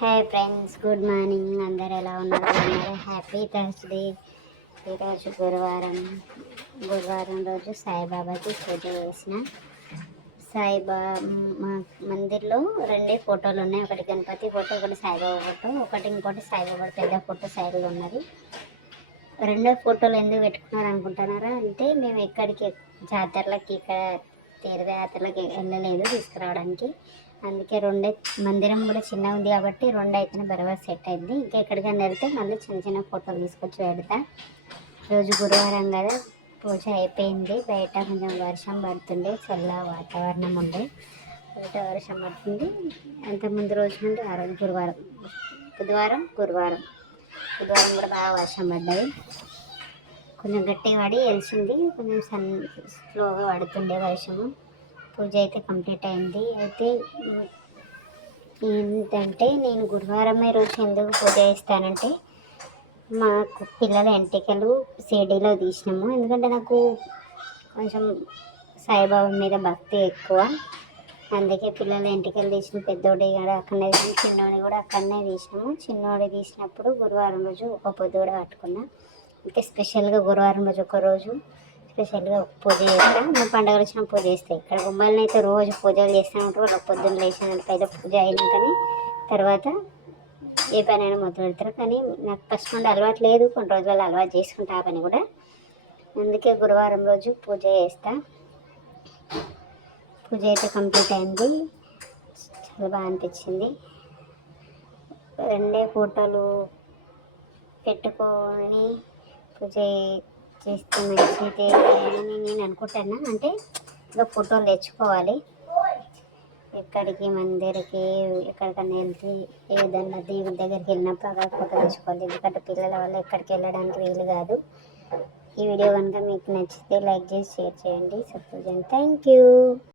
Hi friends good morning అందరు ఎలా ఉన్నారు? హ్యాపీ థర్స్డే ఈరోజు గురువారం. గురువారం రోజు సాయిబాబాకి పూజ చేసిన. సాయిబాబా మా మందిర్లో రెండే ఫోటోలు ఉన్నాయి. ఒకటి గణపతి ఫోటో ఒకటి సాయిబాబా ఫోటో. ఒకటి ఇంకోటి సాయిబాబా పెద్ద ఫోటో సైడ్లో ఉన్నది. రెండో ఫోటోలు ఎందుకు పెట్టుకున్నారు అనుకుంటున్నారా అంటే మేము ఎక్కడికి జాతరలకి ఇక్కడ తీర్థయాత్రలకి వెళ్ళలేదు తీసుకురావడానికి. అందుకే రెండే మందిరం కూడా చిన్నగా ఉంది కాబట్టి రెండు అయితేనే బరాబర్ సెట్ అయింది ఇంకా ఎక్కడికైనా వెళ్తే మళ్ళీ చిన్న చిన్న ఫోటోలు తీసుకొచ్చి పెడతా. రోజు గురువారం కదా పూజ అయిపోయింది. బయట కొంచెం వర్షం పడుతుండే చల్ల వాతావరణం ఉండే బయట వర్షం పడుతుంది. అంతకుముందు రోజు నుండి ఆ రోజు గురువారం. బుధవారం గురువారం. బుధవారం కూడా బాగా వర్షం పడ్డది. కొంచెం గట్టిగా పడి వెలిసింది. కొంచెం సన్ స్లోగా పడుతుండే వర్షము. పూజ అయితే కంప్లీట్ అయింది. అయితే ఏంటంటే నేను గురువారమే రోజు ఎందుకు పూజ చేస్తానంటే మాకు పిల్లల ఎంటికలు సిడీలో తీసినాము. ఎందుకంటే నాకు కొంచెం సాయిబాబా మీద భక్తి ఎక్కువ. అందుకే పిల్లల ఎంటికలు తీసిన పెద్దోడి కూడా అక్కడనే తీసిన చిన్నోడి కూడా అక్కడనే తీసినాము. చిన్నోడి తీసినప్పుడు గురువారం రోజు ఒక పొద్దు కూడా పట్టుకున్నా. ఇంకా స్పెషల్గా గురువారం రోజు ఒక రోజు స్పెషల్గా పూజ చేస్తాం. మేము పండుగలు వచ్చిన పూజ చేస్తాయి ఇక్కడ గుమ్మల్ని అయితే రోజు పూజలు చేస్తూ ఉంటారు. వాళ్ళకి పొద్దున్న లేచినంత అయితే పూజ అయినాకనే తర్వాత ఏ పని అయినా మొదలు పెడతారు. కానీ నాకు ఫస్ట్ నుండి అలవాటు లేదు. కొన్ని రోజులు అలవాటు చేసుకుంటా ఆ పని కూడా. అందుకే గురువారం రోజు పూజ చేస్తా. పూజ అయితే కంప్లీట్ అయింది. చాలా బాగా అనిపించింది. రెండే ఫోటోలు పెట్టుకొని పూజ చేస్తే మంచిది అని నేను అనుకుంటున్నా అంటే ఇంకా ఫోటోలు తెచ్చుకోవాలి. ఎక్కడికి మందిరికి ఎక్కడికన్నా వెళ్తే ఏదన్నా దేవుడి దగ్గరికి వెళ్ళినప్పుడు అక్కడ ఫోటో తెచ్చుకోవాలి. ఎందుకంటే పిల్లల వల్ల ఎక్కడికి వెళ్ళడానికి వీలు కాదు. ఈ వీడియో కనుక మీకు నచ్చితే లైక్ చేసి షేర్ చేయండి. Suppose thank you.